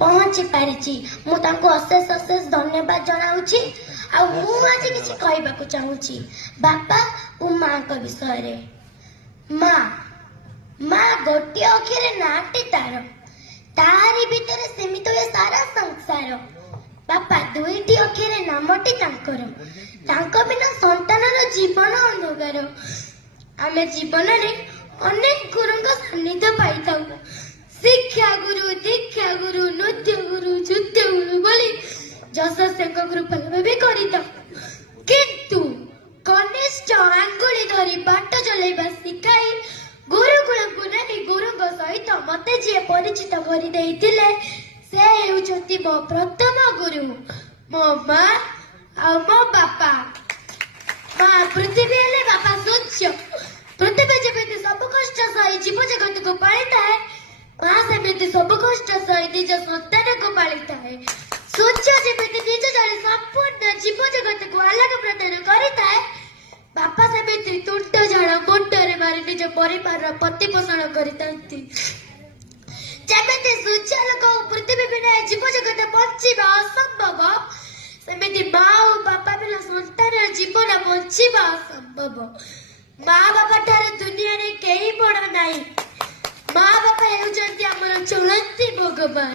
पहुंची पारिछि मु तांको अशेष अशेष धन्यवाद जनाउछि आ मु आज किछि कहबाकू चाहूछि बापा ओ मां को विषय रे। मां मां गोटे अक्षर नाटी तार तारी भीतर सीमित ये सारा संसार। बापा दुईटी अक्षर नामटी तांकर तांको बिना संतानर जीवन अंधकार। आमे जीवन रे अनेक गुरुंग सान्निध्य पाई शिक्षा गुरु दीक्षा गुरु नृत्य गुरु युद्ध गुरु बोली जशस्य कृपा भी करिता किंतु कनिष्ठ आंगुली धरी बाट चलैबा शिखाई गुरुकुल को नहीं गुरु सहित मते जी परिचित कर देइतिले से हेउचंती मो प्रथम गुरु मो मां आ मो बापा। मां पृथ्वी हेले बापा सूर्य। पृथ्वी जेमिति सब कष्ट सही जीव जगत को पालिता है मां सेमिति सब कष्ट सही निज संतान को पालिता है। सूर्य जेमिति निज जड़े संपूर्ण जीव जगत को आलोक प्रदान करता है बापा सेमिति तुंड झाड़ मुंडरे मारी निज परिवार प्रतिपोषण करतांती। जेमिति सूर्यालोक पृथ्वी बिना जीव जगत बंचिबा असंभव सेमिति मां और बापा बिना संतान जीवन बंचिबा असंभव। माँ बापा ठारे दुनिया रे केही बड़ नाही। माँ बापा हेउचंती हमर चलंती भगवान।